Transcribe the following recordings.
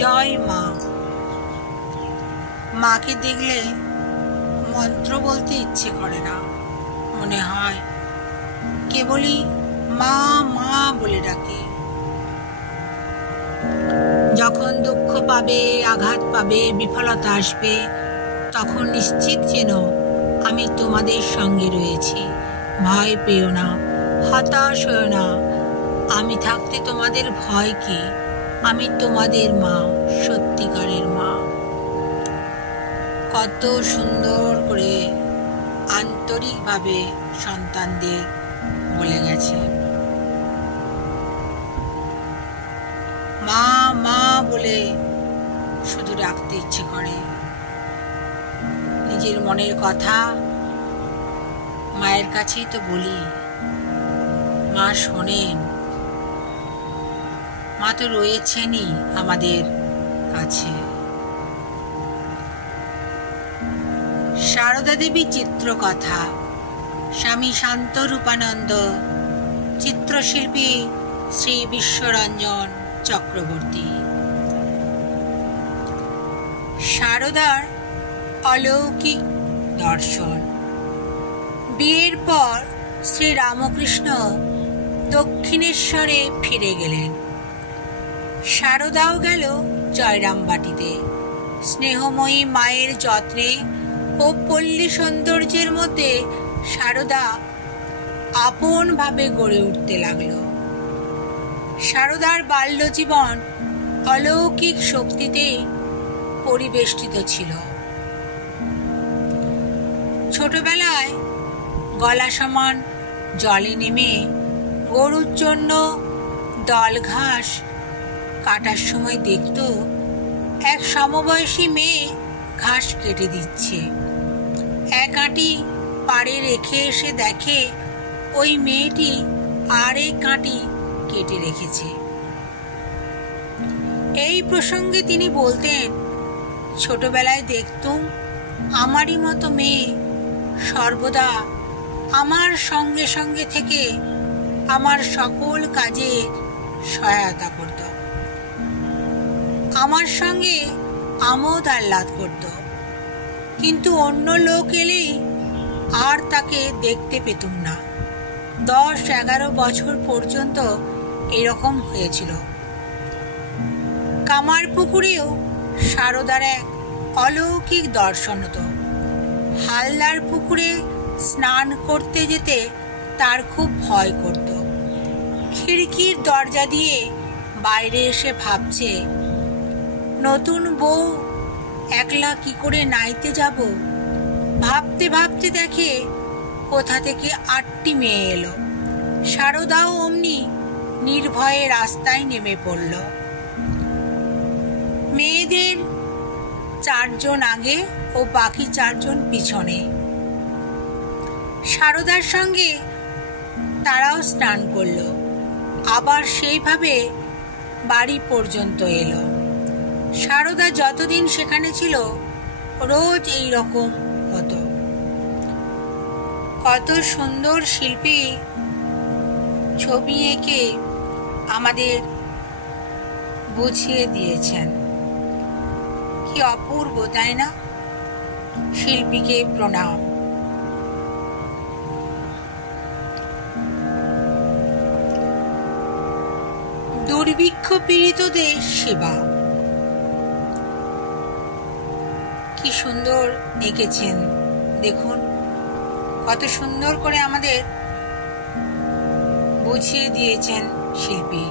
জয় মা। মাকে দেখলে মন্ত্র বলতে ইচ্ছে করে না, মনে হয় কেবলই মা মা বলে ডাকে। যখন দুঃখ পাবে, আঘাত পাবে, বিফলতা আসবে, তখন নিশ্চিত যেন আমি তোমাদের সঙ্গে রয়েছি। ভয় পেও না, হতাশ হও না। আমি থাকতে তোমাদের ভয় কি? আমি তোমাদের মা, সত্যিকারের মা। কত সুন্দর করে আন্তরিকভাবে সন্তানদের বলে গেছে। মা মা বলে শুধু ডাকতে ইচ্ছে করে। নিজের মনের কথা মায়ের কাছেই তো বলি, মা শোনেন। মা তো রয়েছেনই আমাদের কাছে। সারদা দেবী চিত্রকথা, স্বামী শান্ত রূপানন্দ, চিত্রশিল্পী শ্রী বিশ্বরঞ্জন চক্রবর্তী। সারদার অলৌকিক দর্শন। বিয়ের পর শ্রী রামকৃষ্ণ দক্ষিণেশ্বরে ফিরে গেলেন। সারদাও গেল জয়রামবাটিতে। স্নেহময়ী মায়ের যত্নে ও পল্লী সৌন্দর্যের মধ্যে সারদা আপনভাবে গড়ে উঠতে লাগল। সারদার বাল্যজীবন অলৌকিক শক্তিতে পরিবেষ্টিত ছিল। ছোটবেলায় গলা সমান জলে নেমে গরুর জন্য দল ঘাস কাটার সময় দেখত এক সমবয়সী মেয়ে ঘাস কেটে দিচ্ছে। এক আঁটি পাড়ে রেখে এসে দেখে ওই মেয়েটি আর এক আঁটি কেটে রেখেছে। এই প্রসঙ্গে তিনি বলতেন, ছোটবেলায় দেখতুম আমারই মতো মেয়ে সর্বদা আমার সঙ্গে সঙ্গে থেকে আমার সকল কাজে সহায়তা করত, আমার সঙ্গে আমোদ আহ্লাদ করত। কিন্তু অন্য লোক এলেই আর তাকে দেখতে পেতুম না। 10-11 বছর পর্যন্ত এরকম হয়েছিল। কামারপুকুরেও সারদার এক অলৌকিক দর্শন হতো। হালদার পুকুরে স্নান করতে যেতে তার খুব ভয় করত। খিড়কির দরজা দিয়ে বাইরে এসে ভাবছে, নতুন বউ একলা কি করে নাইতে যাব। ভাবতে ভাবতে দেখে কোথা থেকে 8টি মেয়ে এলো। সারদাও অমনি নির্ভয়ে রাস্তায় নেমে পড়ল। মেয়েদের 4 জন আগে ও বাকি 4 জন পিছনে। সারদার সঙ্গে তারাও স্নান করল। আবার সেইভাবে বাড়ি পর্যন্ত এলো। সারদা যতদিন সেখানে ছিল রোজ এই রকম হতো। কত সুন্দর শিল্পী ছবি এঁকে আমাদের বুঝিয়ে দিয়েছেন। কি অপূর্ব, তাই না? শিল্পীকে প্রণাম। দুর্ভিক্ষ পীড়িতদের সেবা। কি সুন্দর এঁকেছেন দেখুন, কত সুন্দর করে আমাদের বুঝিয়ে দিয়েছেন শিল্পী।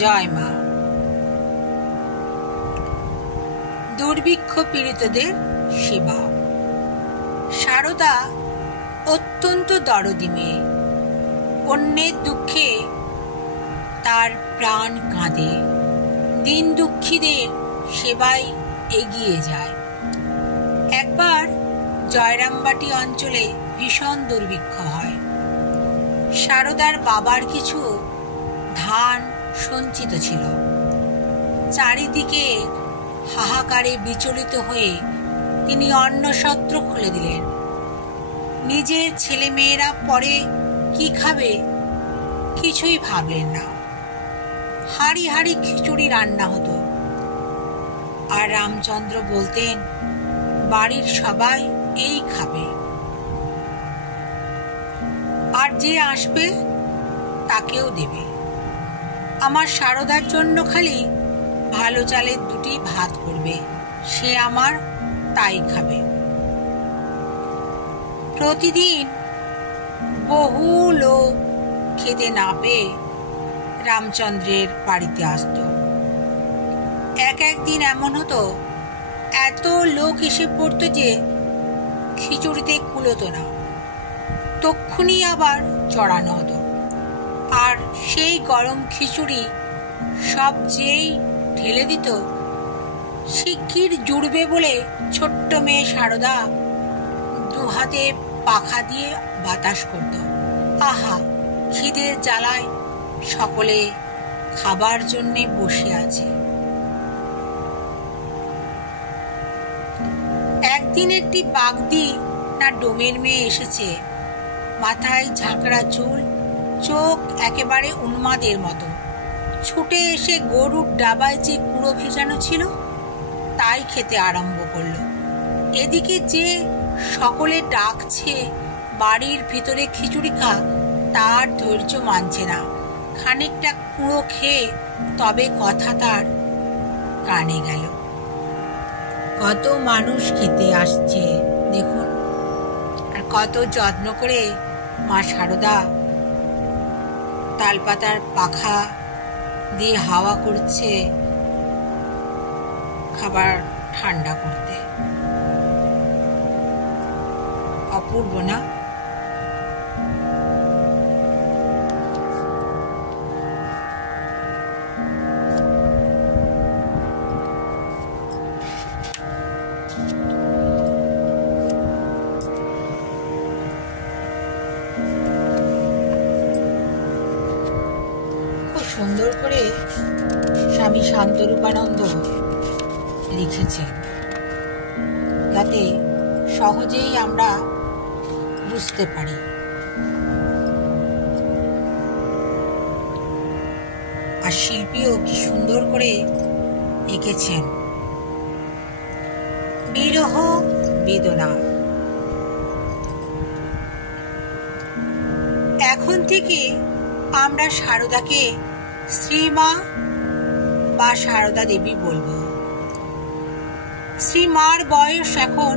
জয় মা। দুর্ভিক্ষ পীড়িতদের সেবা। সারদা অত্যন্ত দরদি মেয়ে। অন্যের দুঃখে তার প্রাণ কাঁদে। দিন দুঃখীদের সেবায় এগিয়ে যায়। একবার জয়রামবাটি অঞ্চলে ভীষণ দুর্ভিক্ষ হয়। সারদার বাবার কিছু ধান সঞ্চিত ছিল। চারিদিকে হাহাকারে বিচলিত হয়ে তিনি অন্নসত্র খুলে দিলেন। নিজের ছেলে মেয়েরা পরে কি খাবে কিছুই ভাবলেন না। হাঁড়ি হাঁড়ি খিচুড়ি রান্না হতো। আর রামচন্দ্র বলতেন, বাড়ির সবাই এই খাবে, আর যে আসবে তাকেও দেবে। আমার সারদার জন্য খালি ভালো চালের 2টি ভাত করবে, সে আমার তাই খাবে। প্রতিদিন বহু লোক খেতে না পেয়ে রামচন্দ্রের বাড়িতে আসত। একদিন এমন হতো, এত লোক এসে পড়তো যে খিচুড়িতে কুলোতো না, তক্ষুনি আবার চড়ানো হতো। আর সেই গরম খিচুড়ি সব যেই ঢেলে দিত, শিগগির জুড়বে বলে ছোট্ট মেয়ে সারদা 2 হাতে পাখা দিয়ে বাতাস করত। আহা, খিদের জ্বালায় সকলে খাবার জন্যে বসে আছে। একদিন একটি বাগদি না ডোমের মেয়ে এসেছে, মাথায় ঝাঁকড়া চুল, চোখ একেবারে উন্মাদের মতো। ছুটে এসে গরুর ডাবায় যে কুড়ো ভেজানো ছিল তাই খেতে আরম্ভ করলো। এদিকে যে সকলে ডাকছে বাড়ির ভিতরে খিচুড়ি খা, তার ধৈর্য মানছে না। খানিকটা কুড়ো খেয়ে তবে কথা তার কানে গেল। কত মানুষ খেতে আসছে দেখুন, আর কত যত্ন করে মা সারদা তালপাতার পাখা দিয়ে হাওয়া করছে খাবার ঠান্ডা করতে। অপূর্ব না? সুন্দর করে স্বামী শান্তরূপানন্দ লিখেছেন, যাতে সহজেই আমরা বুঝতে পারি। আর শিল্পীও কি সুন্দর করে এঁকেছেন। বিরহ বেদনা। এখন থেকে আমরা সারদাকে শ্রীমা বা সারদা দেবী বলবো। শ্রীমার বয়স এখন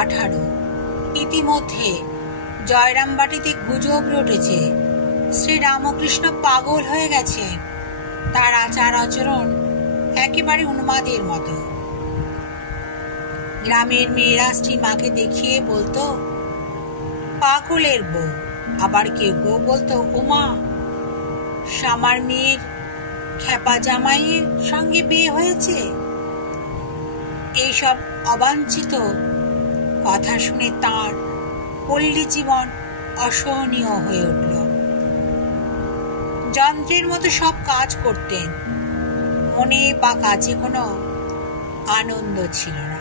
18। ইতিমধ্যে জয়রামবাটিতে গুজব রটেছে শ্রীরামকৃষ্ণ পাগল হয়ে গেছেন, তার আচার আচরণ একেবারে উন্মাদের মতো। গ্রামের মেয়েরা শ্রীমাকে দেখিয়ে বলতো পাগলের বউ, আবার কেউ কেউ বলতো ওমা, সামার মেয়ের খেপা জামাইয়ের সঙ্গে বিয়ে হয়েছে। এইসব অবাঞ্ছিত কথা শুনে তাঁর পল্লী জীবন অসহনীয় হয়ে উঠল। যন্ত্রের মতো সব কাজ করতেন, মনে বা কাজে কোনো আনন্দ ছিল না।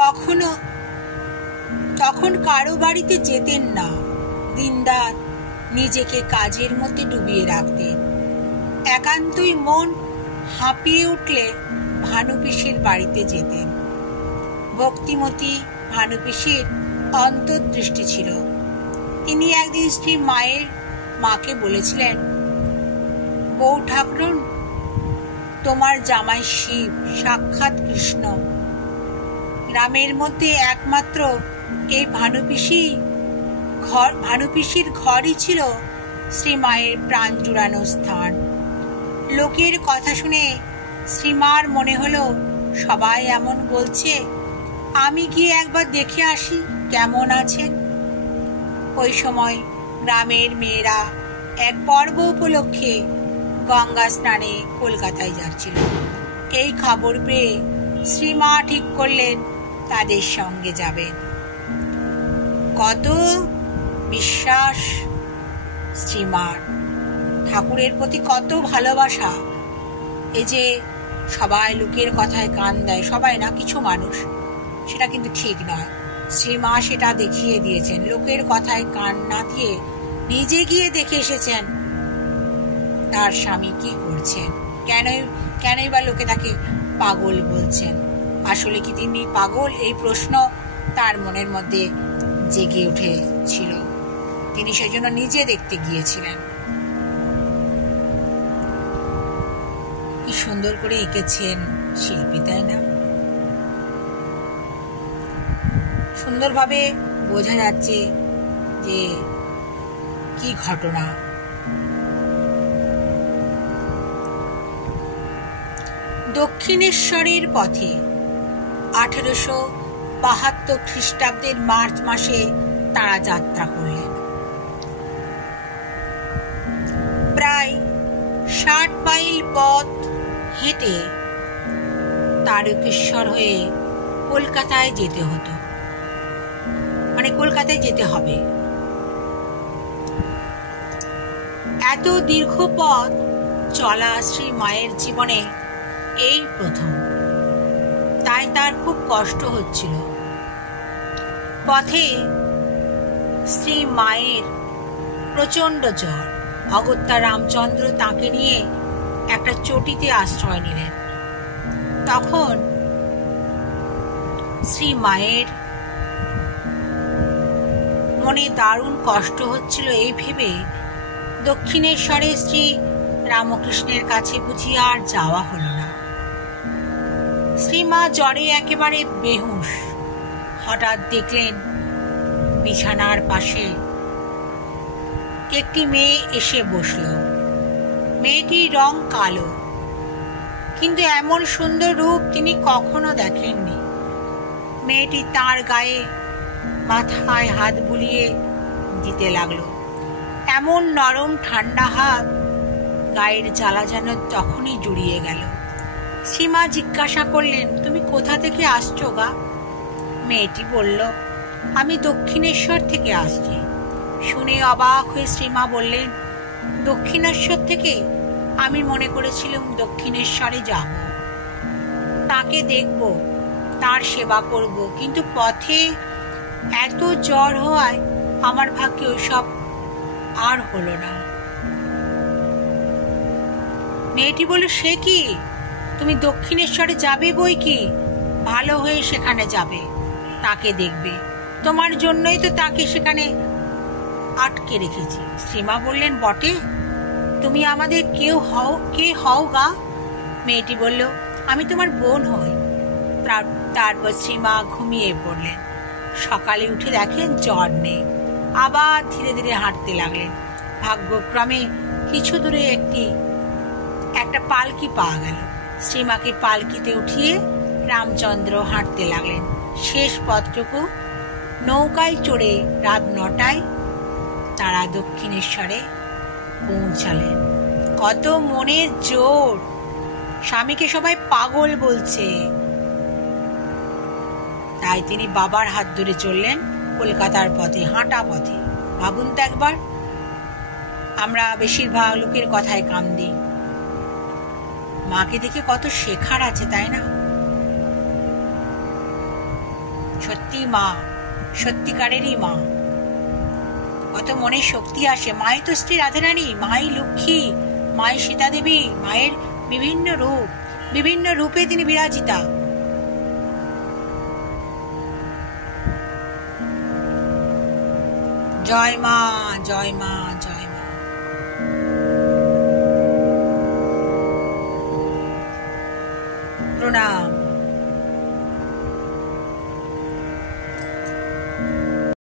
কখনো তখন কারো বাড়িতে যেতেন না, দিনরাত নিজেকে কাজের মধ্যে ডুবিয়ে রাখতেন। একান্তই মন হাঁপিয়ে উঠলে ভানুপিসির বাড়িতে যেতেন। ভক্তিমতী ভানুপিসির অন্তর্দৃষ্টি ছিল। তিনি একদিন স্ত্রী মাকে বলেছিলেন, বউ ঠাকুরন, তোমার জামাই শিব, সাক্ষাৎ কৃষ্ণ। গ্রামের মধ্যে একমাত্র এই ভানুপিসির ঘরই ছিল শ্রীমায়ের প্রাণ জুড়ানো স্থান। লোকের কথা শুনে শ্রীমার মনে হলো সবাই এমন বলছে, আমি গিয়ে একবার দেখে আসি কেমন আছেন। ওই সময় গ্রামের মেয়েরা এক পর্ব উপলক্ষে গঙ্গা স্নানে কলকাতায় যাচ্ছিল। এই খবর পেয়ে শ্রীমা ঠিক করলেন তাদের সঙ্গে যাবেন। কত বিশ্বাস শ্রীমার, ঠাকুরের প্রতি কত ভালোবাসা। এই যে সবাই লোকের কথায় কান দেয়, সবাই না, কিছু মানুষ, সেটা কিন্তু ঠিক নয়। শ্রীমা সেটা দেখিয়ে দিয়েছেন। লোকের কথায় কান না দিয়ে নিজে গিয়ে দেখে এসেছেন তার স্বামী কি করছেন, কেনই বা লোকে তাকে পাগল বলছেন। আসলে কি তিনি পাগল, এই প্রশ্ন তার মনের মধ্যে জেগে উঠেছিল। তিনি সেজন্য নিজে দেখতে গিয়েছিলেন। কি সুন্দর করে এঁকেছেন শিল্পী, তাই না? সুন্দরভাবে বোঝা যাচ্ছে যে কি ঘটনা। দক্ষিণেশ্বরের পথে 1872 খ্রিস্টাব্দের মার্চ মাসে তারা যাত্রা করলেন। প্রায় 60 মাইল পথ হেঁটে তারকেশ্বর হয়ে কলকাতায় যেতে হতো, মানে কলকাতায় যেতে হবে। এত দীর্ঘ পথ চলা শ্রী মায়ের জীবনে এই প্রথম, তাই তার খুব কষ্ট হচ্ছিল। পথে শ্রী মায়ের প্রচন্ড জ্বর। অগত্যা রামচন্দ্র তাকে নিয়ে একটা চটিতে আশ্রয় নিলেন। তখন শ্রী মায়ের মনে দারুণ কষ্ট হচ্ছিল এই ভেবে দক্ষিণেশ্বরে শ্রী রামকৃষ্ণের কাছে বুঝি আর যাওয়া হলো না। শ্রীমা জ্বরে একেবারে বেহুশ। হঠাৎ দেখলেন বিছানার পাশে একটি মেয়ে এসে বসল। মেয়েটির রং কালো, কিন্তু এমন সুন্দর রূপ তিনি কখনো দেখেননি। মেয়েটি তার গায়ে মাথায় হাত বুলিয়ে দিতে লাগলো। এমন নরম ঠান্ডা হাত, গায়ের জ্বালা যেন তখনই জুড়িয়ে গেল। শ্রীমা জিজ্ঞাসা করলেন, তুমি কোথা থেকে আসছো গা? মেয়েটি বলল, আমি দক্ষিণেশ্বর থেকে আসছি। শুনে অবাক হয়ে শ্রীমা বললেন, দক্ষিণেশ্বর থেকে? আমি মনে করেছিলাম দক্ষিণেশ্বরে যাব, তাকে দেখব, তার সেবা করব, কিন্তু পথে এত জ্বর হওয়ায় আমার ভাগ্যে ওইসব আর হলো না। মেয়েটি বলল, সে কি, তুমি দক্ষিণেশ্বরে যাবে বই কি, ভালো হয়ে সেখানে যাবে, তাকে দেখবে, তোমার জন্যই তো তাকে সেখানে আটকে রেখেছি। শ্রীমা বললেন, বটে, তুমি আমাদের কে হও গা? মেয়েটি বলল, আমি তোমার বোন হই। তারপর শ্রীমা ঘুমিয়ে পড়লেন। সকালে উঠে দেখেন জ্বর নেই। আবার ধীরে ধীরে হাঁটতে লাগলেন। ভাগ্যক্রমে কিছু দূরে একটা পালকি পাওয়া গেল। শ্রীমাকে পালকিতে উঠিয়ে রামচন্দ্র হাঁটতে লাগলেন। শেষ পথটুকু নৌকায় চড়ে রাত 9টায় তারা দক্ষিণেশ্বরে পৌঁছালেন। কত মনের জোর! স্বামীকে সবাই পাগল বলছে, তাই তিনি বাবার হাত ধরে চললেন কলকাতার পথে, হাঁটা পথে। ভাবুন তো একবার, আমরা বেশিরভাগ লোকের কথায় কান দিই। মাকে দেখে কত শেখার আছে, তাই না? সত্যি মা, সত্যিকারেরই মা। কত মনে শক্তি আসে। মাই তো শ্রী রাধারানী, মাই লক্ষ্মী, মাই সীতা দেবী, মায়ের বিভিন্ন রূপে তিনি বিরাজিতা। জয় মা, জয় মা, জয় মা। প্রণাম।